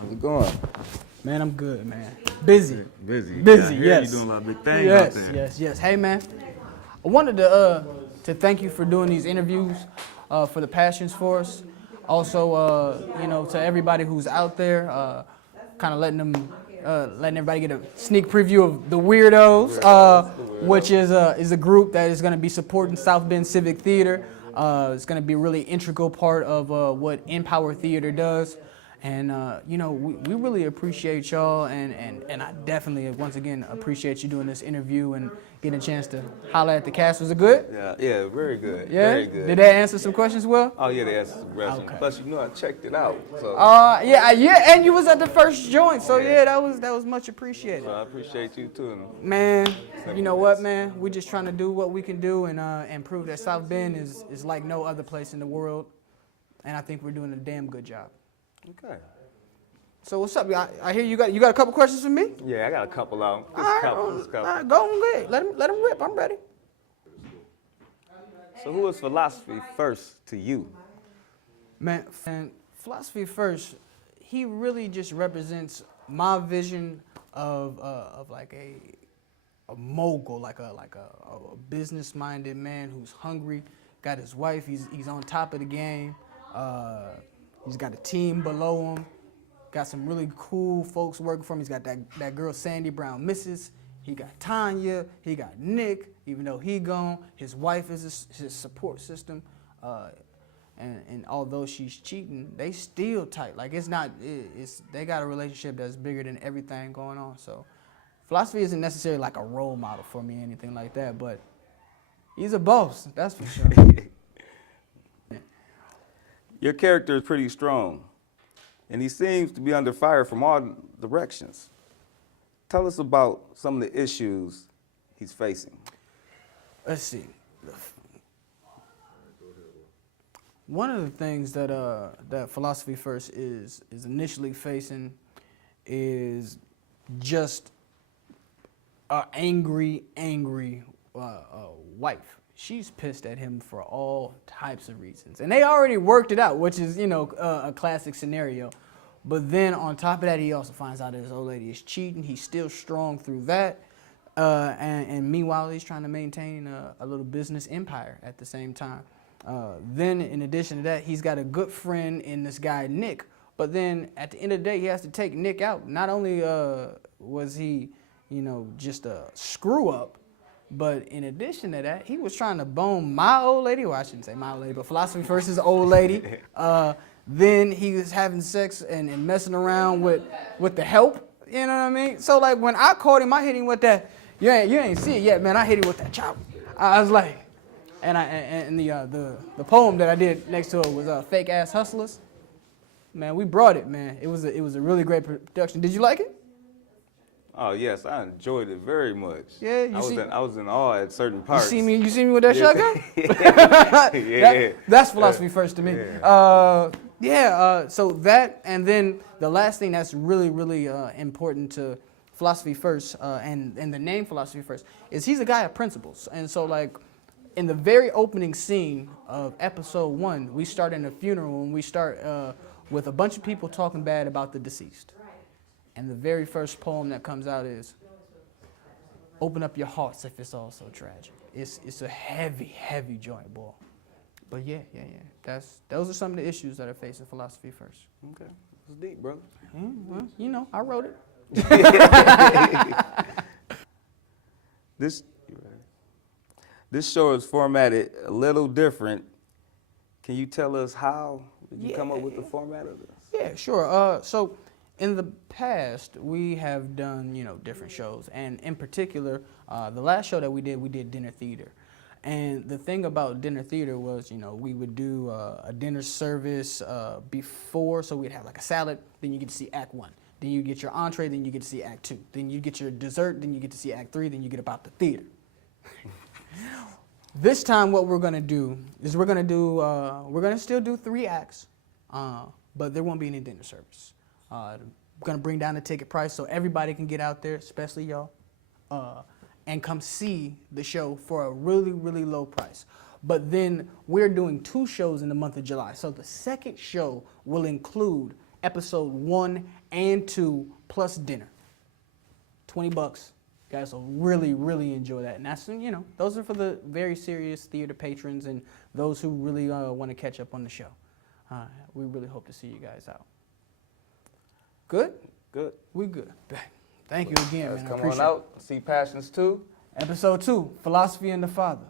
How's it going? Man, I'm good, man. Busy. Busy. Busy, Yeah, yes. You doing a lot of big things out there. Yes. Hey, man. I wanted to thank you for doing these interviews for the Passions Force. Also, to everybody who's out there, kind of letting everybody get a sneak preview of the Weirdos, which is a group that is going to be supporting South Bend Civic Theater. It's going to be a really integral part of what Empower Theater does. And, we really appreciate y'all, and I definitely, once again, appreciate you doing this interview and getting a chance to holler at the cast. Was it good? Yeah, very good. Yeah? Very good. Did that answer some questions well? Oh, yeah, they answered some questions. Okay. Plus, I checked it out. So, Yeah, and you was at the first joint, so yeah, that was much appreciated. so I appreciate you, too. Man, you know what, man? We're just trying to do what we can do and prove that South Bend is like no other place in the world, and I think we're doing a damn good job. Okay. So what's up? I hear you got a couple questions for me? Yeah, I got a couple of them. All right, go on ahead. Let him rip. I'm ready. So who is philosophy first to you? Man, philosophy first, he really just represents my vision of like a mogul, like a business-minded man who's hungry, got his wife, he's on top of the game. He's got a team below him. Got some really cool folks working for him. He's got that girl Sandy Brown, Mrs. He got Tanya. He got Nick. Even though he gone, his wife is his support system. And although she's cheating, they still tight. Like they got a relationship that's bigger than everything going on. So philosophy isn't necessarily like a role model for me or anything like that, but he's a boss. That's for sure. Your character is pretty strong, and he seems to be under fire from all directions. Tell us about some of the issues he's facing. Let's see. One of the things that Philosophy First is initially facing is just an angry wife. She's pissed at him for all types of reasons. And they already worked it out, which is, a classic scenario. But then on top of that, he also finds out that his old lady is cheating. He's still strong through that. And meanwhile, he's trying to maintain a little business empire at the same time. Then in addition to that, he's got a good friend in this guy, Nick. But then at the end of the day, he has to take Nick out. Not only was he, just a screw up, but in addition to that, he was trying to bone my old lady. Well, I shouldn't say my old lady, but Philosophy First is old lady. Then he was having sex and messing around with the help. You know what I mean? So like when I caught him, I hit him with that. You ain't see it yet, man. I hit him with that chop. I was like, and the poem that I did next to it was Fake Ass Hustlers. Man, we brought it, man. It was a really great production. Did you like it? Oh yes, I enjoyed it very much. Yeah, I was in awe at certain parts. You see me with that shotgun? Yeah. That's Philosophy First to me. So that, and then the last thing that's really important to Philosophy First, and the name Philosophy First, is he's a guy of principles. And so like in the very opening scene of episode 1, we start in a funeral, and we start with a bunch of people talking bad about the deceased. And the very first poem that comes out is, "Open up your hearts if it's all so tragic." It's a heavy joint, boy. But yeah. Those are some of the issues that are facing Philosophy First. Okay, it's deep, brother. Well, I wrote it. This show is formatted a little different. Can you tell us how did you come up with the format of this? Yeah, sure. So in the past, we have done, different shows. And in particular, the last show that we did dinner theater. And the thing about dinner theater was, we would do a dinner service before. So we'd have like a salad, then you get to see Act 1. Then you get your entree, then you get to see Act 2. Then you get your dessert, then you get to see Act 3, then you get about the theater. This time what we're going to do is we're going to still do 3 acts, but there won't be any dinner service. We're going to bring down the ticket price so everybody can get out there, especially y'all, and come see the show for a really low price. But then we're doing 2 shows in the month of July. So the second show will include episode 1 and 2 plus dinner. $20. You guys will really, really enjoy that. And that's, you know, those are for the very serious theater patrons and those who really want to catch up on the show. We really hope to see you guys out. Good? Good. We good. Thank you again, Let's man. I come appreciate on out. See Passions 2. Episode 2, Philosophy and the Father.